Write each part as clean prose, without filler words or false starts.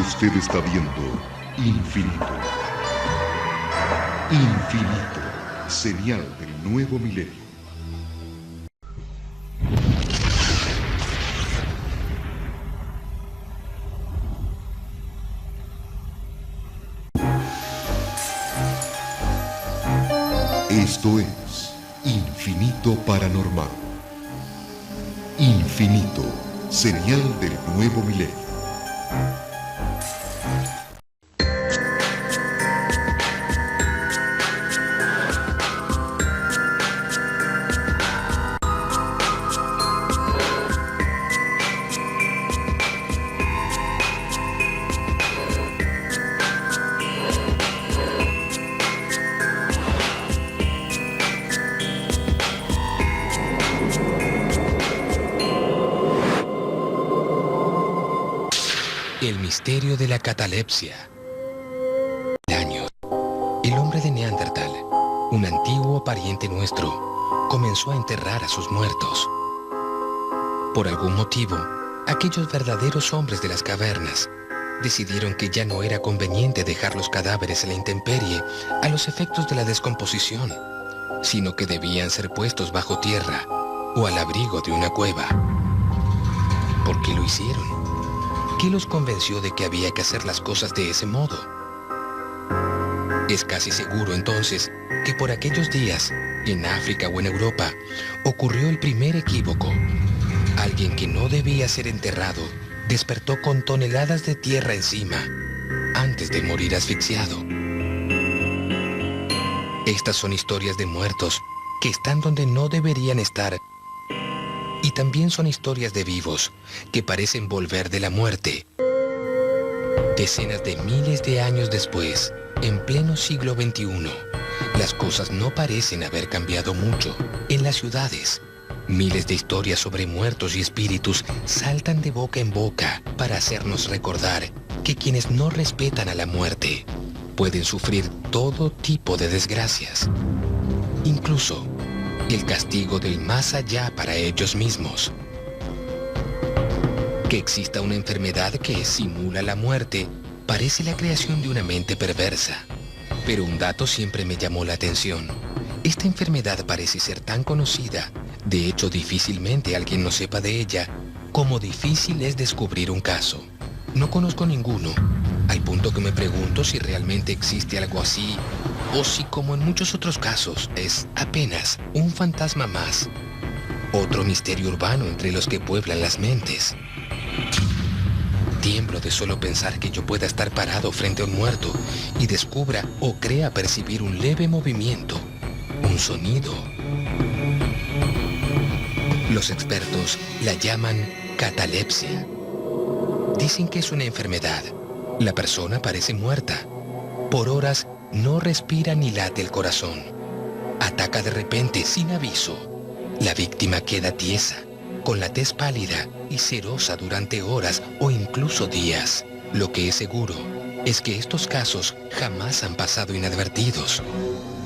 Usted está viendo Infinito. Infinito, señal del nuevo milenio. Esto es Infinito Paranormal. Infinito, señal del nuevo milenio. El misterio de la catalepsia. Años. El hombre de Neandertal, un antiguo pariente nuestro, comenzó a enterrar a sus muertos. Por algún motivo, aquellos verdaderos hombres de las cavernas decidieron que ya no era conveniente dejar los cadáveres en la intemperie a los efectos de la descomposición, sino que debían ser puestos bajo tierra o al abrigo de una cueva. ¿Por qué lo hicieron? ¿Qué los convenció de que había que hacer las cosas de ese modo? Es casi seguro entonces que por aquellos días, en África o en Europa, ocurrió el primer equívoco. Alguien que no debía ser enterrado despertó con toneladas de tierra encima, antes de morir asfixiado. Estas son historias de muertos que están donde no deberían estar. Y también son historias de vivos que parecen volver de la muerte. Decenas de miles de años después, en pleno siglo XXI, las cosas no parecen haber cambiado mucho. En las ciudades, miles de historias sobre muertos y espíritus saltan de boca en boca para hacernos recordar que quienes no respetan a la muerte pueden sufrir todo tipo de desgracias. Incluso el castigo del más allá para ellos mismos. Que exista una enfermedad que simula la muerte parece la creación de una mente perversa. Pero un dato siempre me llamó la atención. Esta enfermedad parece ser tan conocida, de hecho difícilmente alguien no sepa de ella, como difícil es descubrir un caso. No conozco ninguno, al punto que me pregunto si realmente existe algo así, o si, como en muchos otros casos, es apenas un fantasma más. Otro misterio urbano entre los que pueblan las mentes. Tiemblo de solo pensar que yo pueda estar parado frente a un muerto y descubra o crea percibir un leve movimiento, un sonido. Los expertos la llaman catalepsia. Dicen que es una enfermedad. La persona parece muerta. Por horas no respira ni late el corazón. Ataca de repente sin aviso. La víctima queda tiesa, con la tez pálida y cerosa durante horas o incluso días. Lo que es seguro es que estos casos jamás han pasado inadvertidos.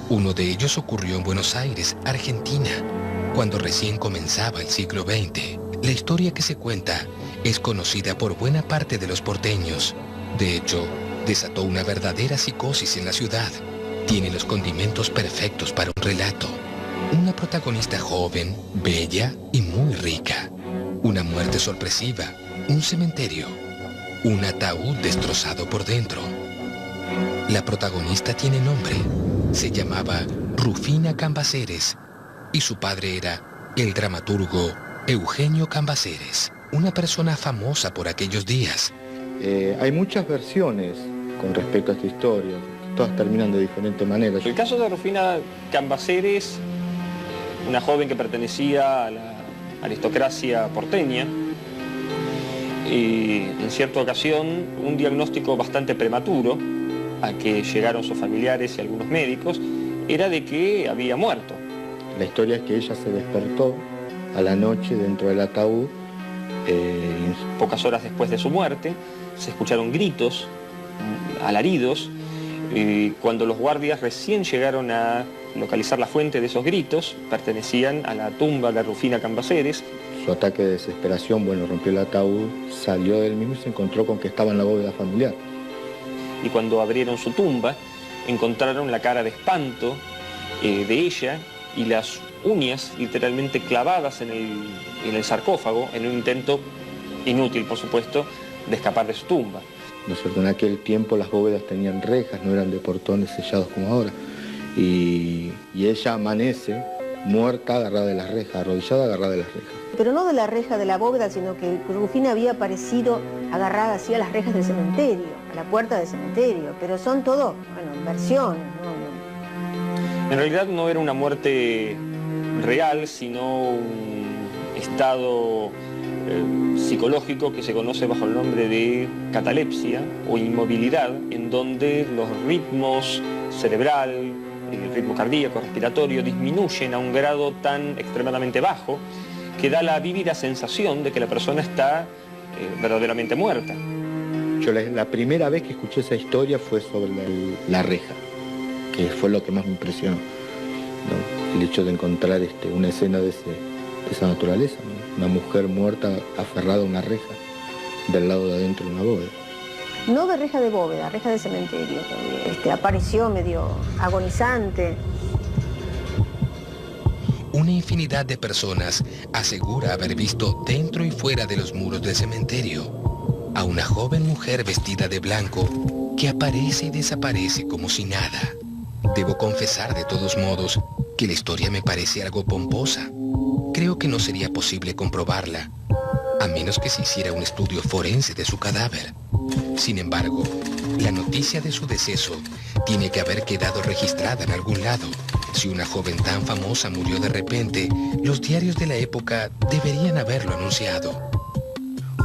Uno de ellos ocurrió en Buenos Aires, Argentina, cuando recién comenzaba el siglo XX. La historia que se cuenta es conocida por buena parte de los porteños. De hecho, desató una verdadera psicosis en la ciudad. Tiene los condimentos perfectos para un relato. Una protagonista joven, bella y muy rica. Una muerte sorpresiva, un cementerio, un ataúd destrozado por dentro. La protagonista tiene nombre. Se llamaba Rufina Cambaceres y su padre era el dramaturgo Eugenio Cambaceres, una persona famosa por aquellos días. Hay muchas versiones con respecto a esta historia, todas terminan de diferente manera. El caso de Rufina Cambaceres, una joven que pertenecía a la aristocracia porteña, y en cierta ocasión un diagnóstico bastante prematuro a que llegaron sus familiares y algunos médicos, era de que había muerto. La historia es que ella se despertó a la noche dentro del ataúd. Pocas horas después de su muerte se escucharon gritos, alaridos, y cuando los guardias recién llegaron a localizar la fuente de esos gritos, pertenecían a la tumba de Rufina Cambaceres. su ataque de desesperación, bueno, rompió el ataúd, salió del mismo y se encontró con que estaba en la bóveda familiar. Y cuando abrieron su tumba, encontraron la cara de espanto de ella y las uñas literalmente clavadas en el sarcófago, en un intento inútil, por supuesto, de escapar de su tumba. ¿No es cierto? En aquel tiempo las bóvedas tenían rejas, no eran de portones sellados como ahora. Y ella amanece muerta, agarrada de las rejas, arrodillada, agarrada de las rejas. Pero no de la reja de la bóveda, sino que Rufina había aparecido agarrada así a las rejas del cementerio, a la puerta del cementerio. Pero son todo, bueno, versiones, ¿no? En realidad no era una muerte real, sino un estado psicológico que se conoce bajo el nombre de catalepsia o inmovilidad, en donde los ritmos cerebral, el ritmo cardíaco, respiratorio, disminuyen a un grado tan extremadamente bajo que da la vívida sensación de que la persona está verdaderamente muerta. Yo la primera vez que escuché esa historia fue sobre la reja, que fue lo que más me impresionó, ¿no? El hecho de encontrar una escena de esa naturaleza, ¿no? Una mujer muerta aferrada a una reja del lado de adentro de una bóveda. No de reja de bóveda, reja de cementerio. Apareció medio agonizante. Una infinidad de personas asegura haber visto dentro y fuera de los muros del cementerio a una joven mujer vestida de blanco que aparece y desaparece como si nada. Debo confesar de todos modos que la historia me parece algo pomposa. Creo que no sería posible comprobarla, a menos que se hiciera un estudio forense de su cadáver. Sin embargo, la noticia de su deceso tiene que haber quedado registrada en algún lado. Si una joven tan famosa murió de repente, los diarios de la época deberían haberlo anunciado.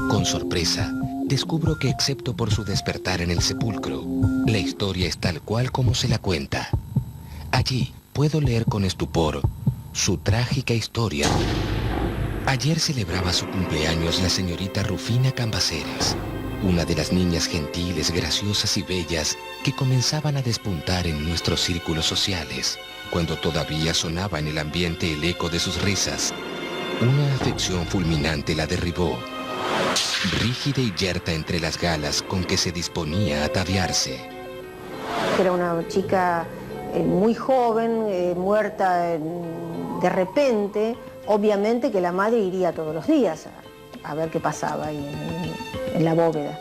Con sorpresa, descubro que excepto por su despertar en el sepulcro, la historia es tal cual como se la cuenta. Allí puedo leer con estupor su trágica historia. Ayer celebraba su cumpleaños la señorita Rufina Cambaceres, una de las niñas gentiles, graciosas y bellas que comenzaban a despuntar en nuestros círculos sociales, cuando todavía sonaba en el ambiente el eco de sus risas. Una afección fulminante la derribó, rígida y yerta entre las galas con que se disponía a ataviarse. Era una chica muy joven, muerta de repente. Obviamente que la madre iría todos los días a ver qué pasaba ahí en la bóveda.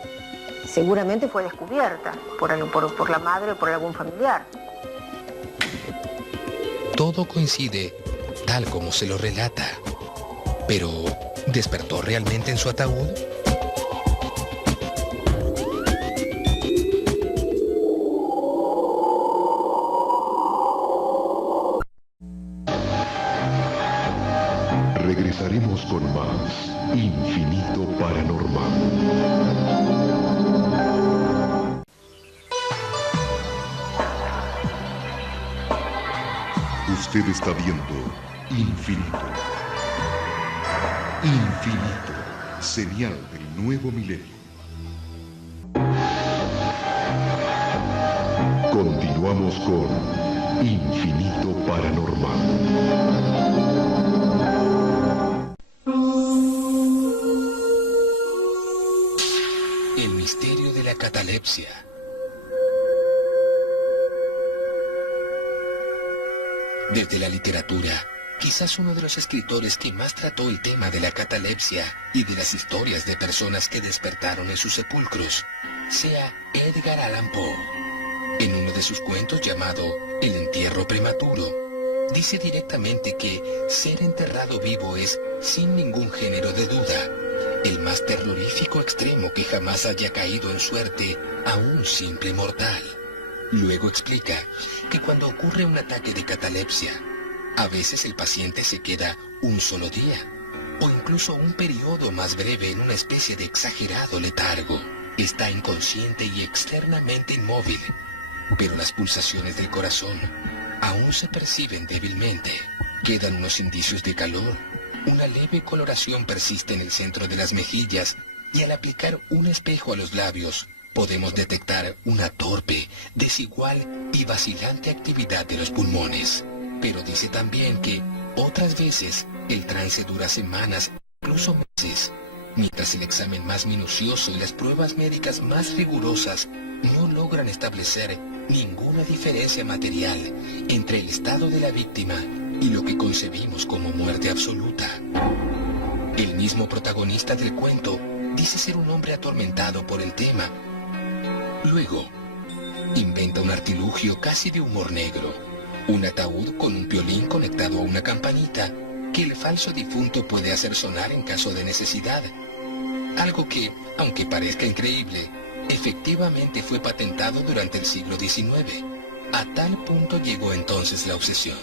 Seguramente fue descubierta por la madre o por algún familiar. Todo coincide tal como se lo relata. Pero, ¿despertó realmente en su ataúd? Regresaremos con más Infinito Paranormal. Usted está viendo Infinito. Infinito, señal del nuevo milenio. Continuamos con Infinito Paranormal. El misterio de la catalepsia. Desde la literatura, quizás uno de los escritores que más trató el tema de la catalepsia y de las historias de personas que despertaron en sus sepulcros sea Edgar Allan Poe. En uno de sus cuentos llamado El entierro prematuro, dice directamente que ser enterrado vivo es, sin ningún género de duda, el más terrorífico extremo que jamás haya caído en suerte a un simple mortal. Luego explica que cuando ocurre un ataque de catalepsia, a veces el paciente se queda un solo día, o incluso un periodo más breve en una especie de exagerado letargo. Está inconsciente y externamente inmóvil, pero las pulsaciones del corazón aún se perciben débilmente. Quedan unos indicios de calor. Una leve coloración persiste en el centro de las mejillas y al aplicar un espejo a los labios podemos detectar una torpe, desigual y vacilante actividad de los pulmones. Pero dice también que otras veces el trance dura semanas incluso meses, mientras el examen más minucioso y las pruebas médicas más rigurosas no logran establecer ninguna diferencia material entre el estado de la víctima y lo que concebimos como muerte absoluta. El mismo protagonista del cuento dice ser un hombre atormentado por el tema. Luego, inventa un artilugio casi de humor negro, un ataúd con un violín conectado a una campanita que el falso difunto puede hacer sonar en caso de necesidad. Algo que, aunque parezca increíble, efectivamente fue patentado durante el siglo XIX. A tal punto llegó entonces la obsesión.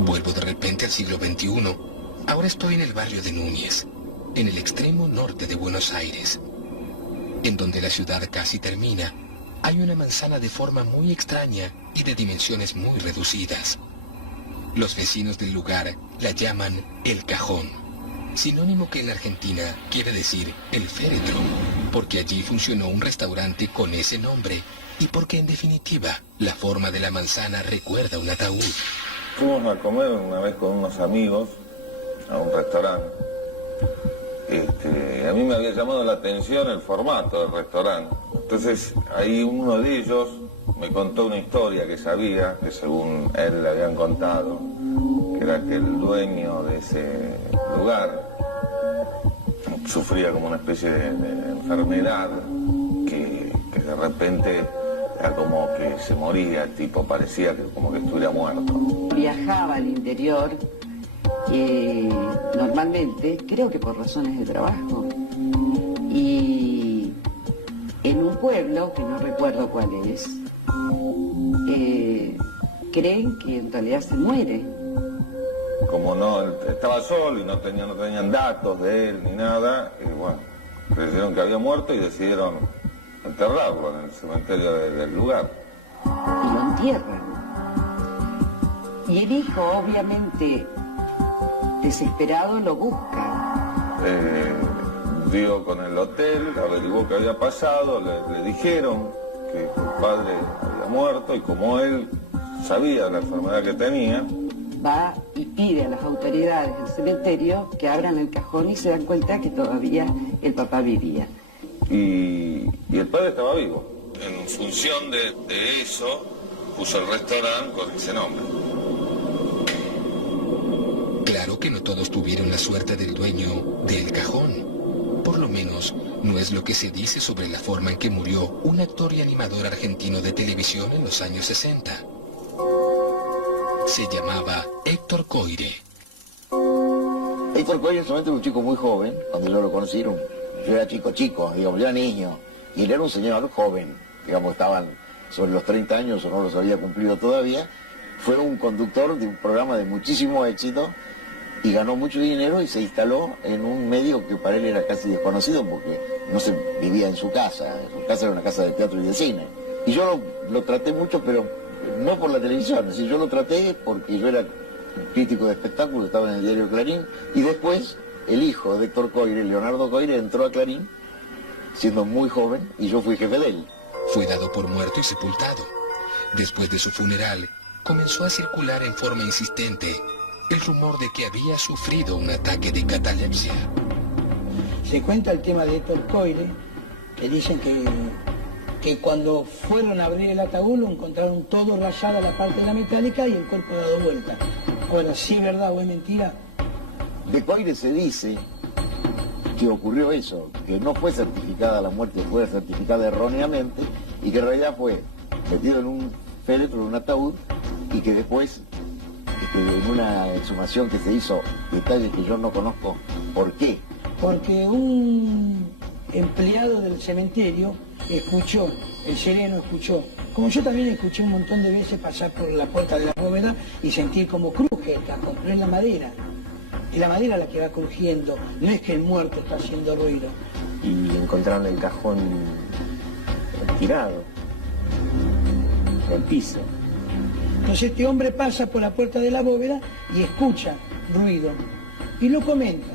Vuelvo de repente al siglo XXI. Ahora estoy en el barrio de Núñez, en el extremo norte de Buenos Aires. En donde la ciudad casi termina, hay una manzana de forma muy extraña y de dimensiones muy reducidas. Los vecinos del lugar la llaman El Cajón, sinónimo que en la Argentina quiere decir el féretro, porque allí funcionó un restaurante con ese nombre y porque en definitiva la forma de la manzana recuerda un ataúd. Fuimos a comer una vez con unos amigos a un restaurante. A mí me había llamado la atención el formato del restaurante. Entonces ahí uno de ellos me contó una historia que sabía, que según él le habían contado, que era que el dueño de ese lugar sufría como una especie de enfermedad que de repente era como que se moría, el tipo parecía que como que estuviera muerto. Viajaba al interior, normalmente, creo que por razones de trabajo, y en un pueblo, que no recuerdo cuál es, creen que en realidad se muere. Como no, él estaba solo y no tenían datos de él ni nada, y bueno, creyeron que había muerto y decidieron enterrarlo en el cementerio del lugar. Y lo entierran. Y el hijo, obviamente, desesperado, lo busca. Dio con el hotel, averiguó qué había pasado, le dijeron que el padre había muerto y como él sabía la enfermedad que tenía, va y pide a las autoridades del cementerio que abran el cajón y se dan cuenta que todavía el papá vivía. Y el padre estaba vivo. En función de eso, puso el restaurante con ese nombre. Claro que no todos tuvieron la suerte del dueño del Cajón. Por lo menos, no es lo que se dice sobre la forma en que murió un actor y animador argentino de televisión en los años 60. Se llamaba Héctor Coire. Héctor Coire en ese momento era un chico muy joven, cuando yo lo conocí, yo era chico, digamos, yo era niño, y él era un señor joven, digamos, estaban sobre los 30 años o no los había cumplido todavía. Fue un conductor de un programa de muchísimo éxito y ganó mucho dinero y se instaló en un medio que para él era casi desconocido porque no se vivía en su casa era una casa de teatro y de cine. Y yo lo traté mucho, pero no por la televisión, es decir, yo lo traté porque yo era crítico de espectáculos, estaba en el diario Clarín, y después el hijo de Héctor Coire, Leonardo Coire, entró a Clarín siendo muy joven y yo fui jefe de él. Fue dado por muerto y sepultado. Después de su funeral, comenzó a circular en forma insistente el rumor de que había sufrido un ataque de catalepsia. Se cuenta el tema de Héctor Coire, que dicen que cuando fueron a abrir el ataúd lo encontraron todo rayado, la parte de la metálica y el cuerpo dado vuelta. Ahora, ¿sí es verdad o es mentira? De Coire se dice que ocurrió eso, que no fue certificada la muerte, fue certificada erróneamente y que en realidad fue metido en un féretro, en un ataúd, y que después, en una exhumación que se hizo, detalles que yo no conozco, ¿por qué? Porque un empleado del cementerio escuchó, el sereno escuchó, como yo también escuché un montón de veces pasar por la puerta de la bóveda y sentir como cruje el cajón, pero es la madera. Es la madera la que va crujiendo, no es que el muerto está haciendo ruido. Y encontraron el cajón tirado en el piso. Entonces este hombre pasa por la puerta de la bóveda y escucha ruido y lo comenta.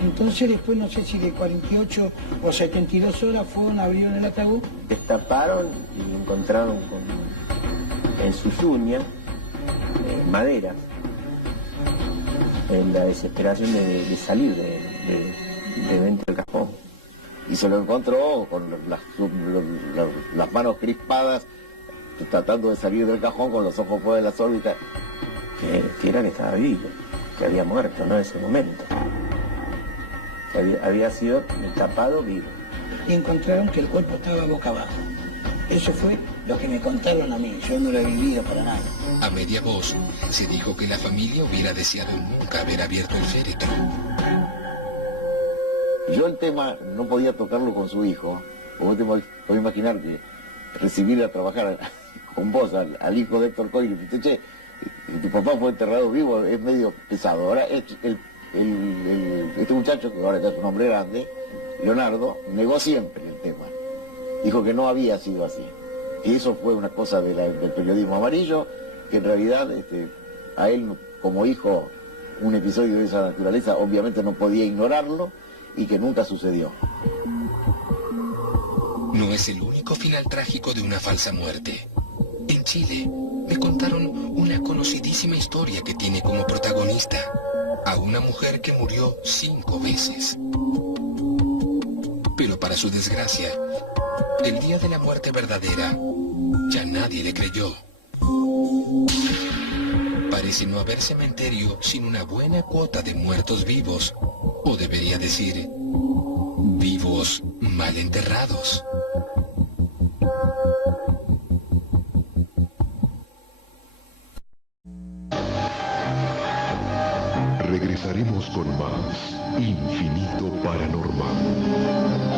Entonces después, no sé si de 48 o 72 horas fueron, abrieron el ataúd. Destaparon y encontraron en sus uñas madera. la desesperación de salir de dentro del cajón. Y se lo encontró con las manos crispadas, tratando de salir del cajón con los ojos fuera de las órbitas. Que era que estaba vivo, que había muerto, no en ese momento. Que había sido tapado vivo. Y encontraron que el cuerpo estaba boca abajo. Eso fue lo que me contaron a mí, yo no lo he vivido para nada. A media voz, se dijo que la familia hubiera deseado nunca haber abierto el féretro. Yo el tema no podía tocarlo con su hijo, porque vos te podés imaginar que recibir a trabajar con vos al hijo de Héctor Coy, y dice, che, tu papá fue enterrado vivo, es medio pesado. Ahora este muchacho, que ahora ya es un hombre grande, Leonardo, negó siempre el tema. Dijo que no había sido así. Y eso fue una cosa del periodismo amarillo, que en realidad a él como hijo un episodio de esa naturaleza obviamente no podía ignorarlo y que nunca sucedió. No es el único final trágico de una falsa muerte. En Chile me contaron una conocidísima historia que tiene como protagonista a una mujer que murió 5 veces. Pero para su desgracia, el día de la muerte verdadera, ya nadie le creyó. Parece no haber cementerio sin una buena cuota de muertos vivos, o debería decir, vivos mal enterrados. Regresaremos con más Infinito Paranormal.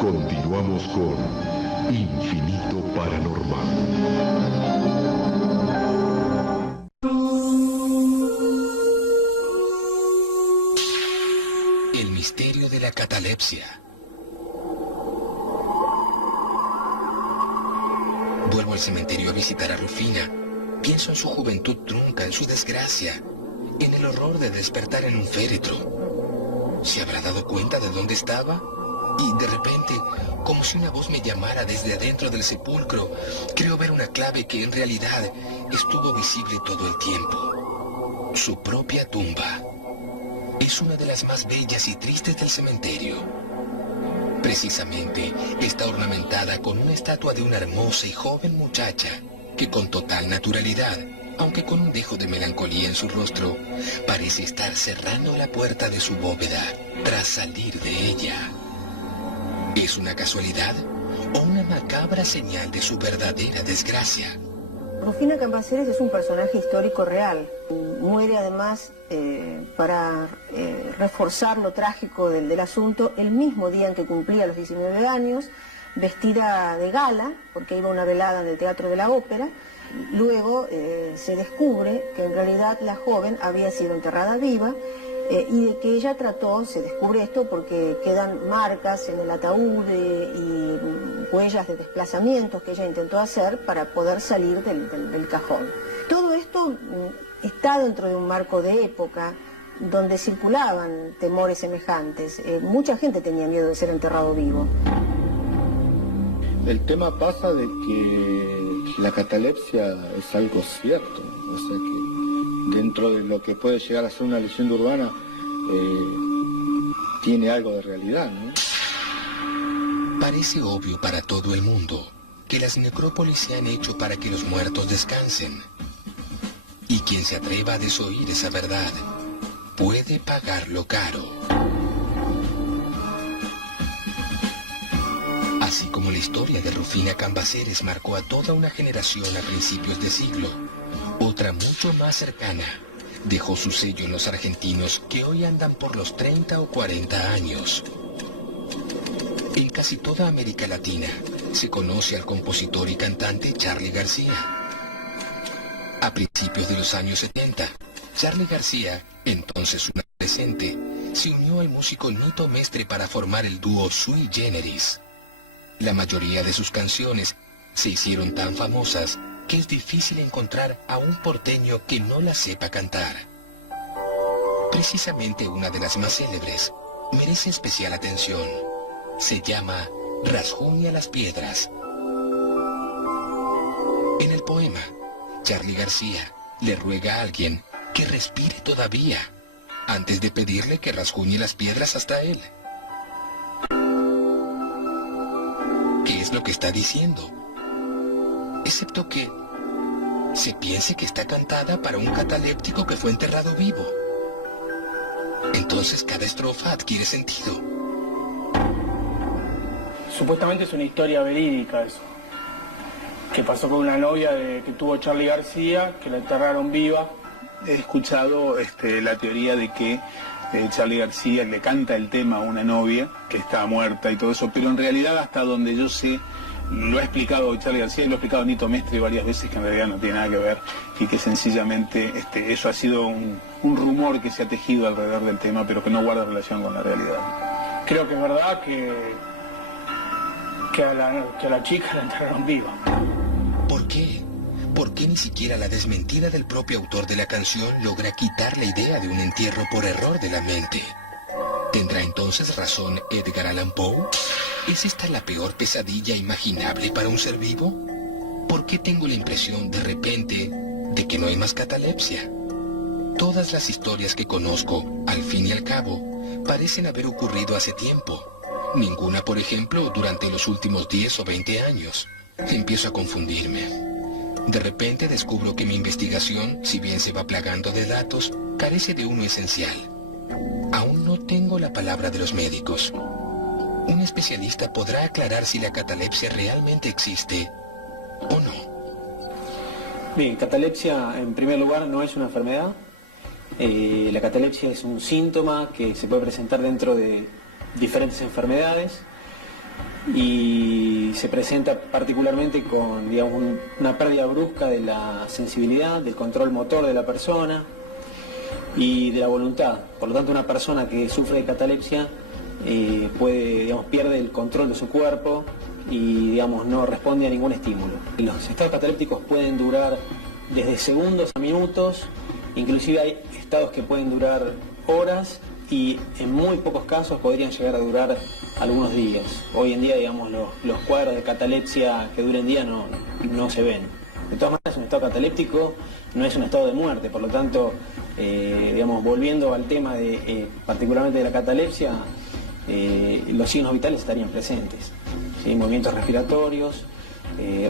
Continuamos con Infinito Paranormal. El misterio de la catalepsia. Vuelvo al cementerio a visitar a Rufina. Pienso en su juventud trunca, en su desgracia, en el horror de despertar en un féretro. ¿Se habrá dado cuenta de dónde estaba? Y de repente, como si una voz me llamara desde adentro del sepulcro, creo ver una clave que en realidad estuvo visible todo el tiempo. Su propia tumba. Es una de las más bellas y tristes del cementerio. Precisamente está ornamentada con una estatua de una hermosa y joven muchacha que con total naturalidad, aunque con un dejo de melancolía en su rostro, parece estar cerrando la puerta de su bóveda tras salir de ella. ¿Es una casualidad o una macabra señal de su verdadera desgracia? Rufina Cambaceres es un personaje histórico real. Muere además, para reforzar lo trágico del asunto, el mismo día en que cumplía los 19 años, vestida de gala, porque iba a una velada en el Teatro de la Ópera. Luego se descubre que en realidad la joven había sido enterrada viva, y de que ella se descubre esto porque quedan marcas en el ataúd y huellas de desplazamientos que ella intentó hacer para poder salir del cajón. Todo esto está dentro de un marco de época donde circulaban temores semejantes. Mucha gente tenía miedo de ser enterrado vivo. El tema pasa de que la catalepsia es algo cierto, o sea que dentro de lo que puede llegar a ser una leyenda urbana, tiene algo de realidad, ¿no? Parece obvio para todo el mundo que las necrópolis se han hecho para que los muertos descansen. Y quien se atreva a desoír esa verdad puede pagarlo caro. Así como la historia de Rufina Cambaceres marcó a toda una generación a principios de siglo, otra mucho más cercana dejó su sello en los argentinos que hoy andan por los 30 o 40 años. En casi toda América Latina se conoce al compositor y cantante Charly García. A principios de los años 70, Charly García, entonces un adolescente, se unió al músico Nito Mestre para formar el dúo Sui Generis. La mayoría de sus canciones Se hicieron tan famosas que es difícil encontrar a un porteño que no las sepa cantar. Precisamente una de las más célebres merece especial atención. Se llama Rasguña las piedras. En el poema, Charly García le ruega a alguien que respire todavía antes de pedirle que rasguñe las piedras hasta él. ¿Qué es lo que está diciendo? Excepto que se piense que está cantada para un cataléptico que fue enterrado vivo. Entonces cada estrofa adquiere sentido. Supuestamente es una historia verídica eso, que pasó con una novia que tuvo Charly García, que la enterraron viva. He escuchado la teoría de que Charly García le canta el tema a una novia que está muerta y todo eso, pero en realidad hasta donde yo sé, lo ha explicado Charly García y lo ha explicado Nito Mestre varias veces, que en realidad no tiene nada que ver y que sencillamente eso ha sido un rumor que se ha tejido alrededor del tema, pero que no guarda relación con la realidad. Creo que es verdad que a la chica la enterraron viva. ¿Por qué? ¿Por qué ni siquiera la desmentida del propio autor de la canción logra quitar la idea de un entierro por error de la mente? ¿Tendrá entonces razón Edgar Allan Poe? ¿Es esta la peor pesadilla imaginable para un ser vivo? ¿Por qué tengo la impresión de repente de que no hay más catalepsia? Todas las historias que conozco, al fin y al cabo, parecen haber ocurrido hace tiempo. Ninguna, por ejemplo, durante los últimos 10 o 20 años. Empiezo a confundirme. De repente descubro que mi investigación, si bien se va plagando de datos, carece de uno esencial. Aún no tengo la palabra de los médicos. Un especialista podrá aclarar si la catalepsia realmente existe o no. Bien, catalepsia en primer lugar no es una enfermedad. La catalepsia es un síntoma que se puede presentar dentro de diferentes enfermedades y se presenta particularmente con, digamos, una pérdida brusca de la sensibilidad, del control motor de la persona y de la voluntad. Por lo tanto, una persona que sufre de catalepsia pierde el control de su cuerpo y, digamos, no responde a ningún estímulo. Los estados catalépticos pueden durar desde segundos a minutos, inclusive hay estados que pueden durar horas y en muy pocos casos podrían llegar a durar algunos días. Hoy en día, digamos, los cuadros de catalepsia que duren días no se ven. De todas maneras, un estado cataléptico no es un estado de muerte, por lo tanto, digamos, volviendo al tema particularmente de la catalepsia, los signos vitales estarían presentes, ¿sí? Movimientos respiratorios,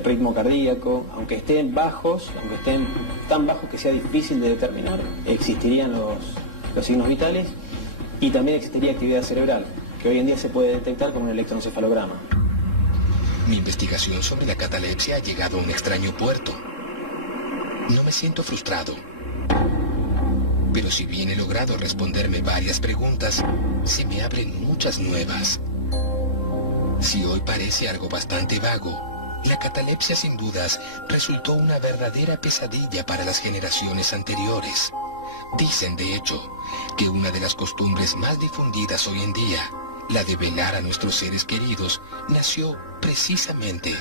ritmo cardíaco, aunque estén bajos, aunque estén tan bajos que sea difícil de determinar, existirían los signos vitales y también existiría actividad cerebral, que hoy en día se puede detectar con un electroencefalograma. Mi investigación sobre la catalepsia ha llegado a un extraño puerto. No me siento frustrado. Pero si bien he logrado responderme varias preguntas, se me abren muchas nuevas. Si hoy parece algo bastante vago, la catalepsia sin dudas resultó una verdadera pesadilla para las generaciones anteriores. Dicen, de hecho, que una de las costumbres más difundidas hoy en día, la de velar a nuestros seres queridos, nació precisamente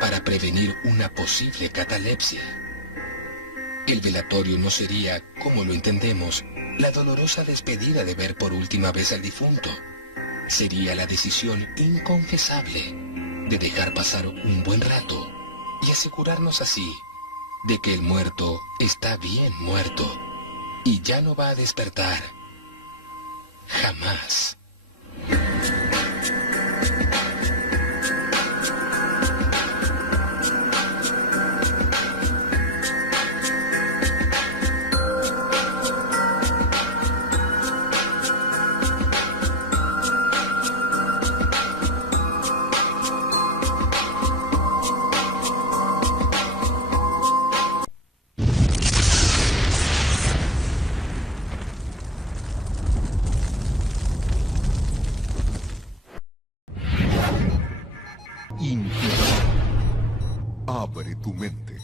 para prevenir una posible catalepsia. El velatorio no sería, como lo entendemos, la dolorosa despedida de ver por última vez al difunto. Sería la decisión inconfesable de dejar pasar un buen rato y asegurarnos así de que el muerto está bien muerto y ya no va a despertar jamás. Abre tu mente.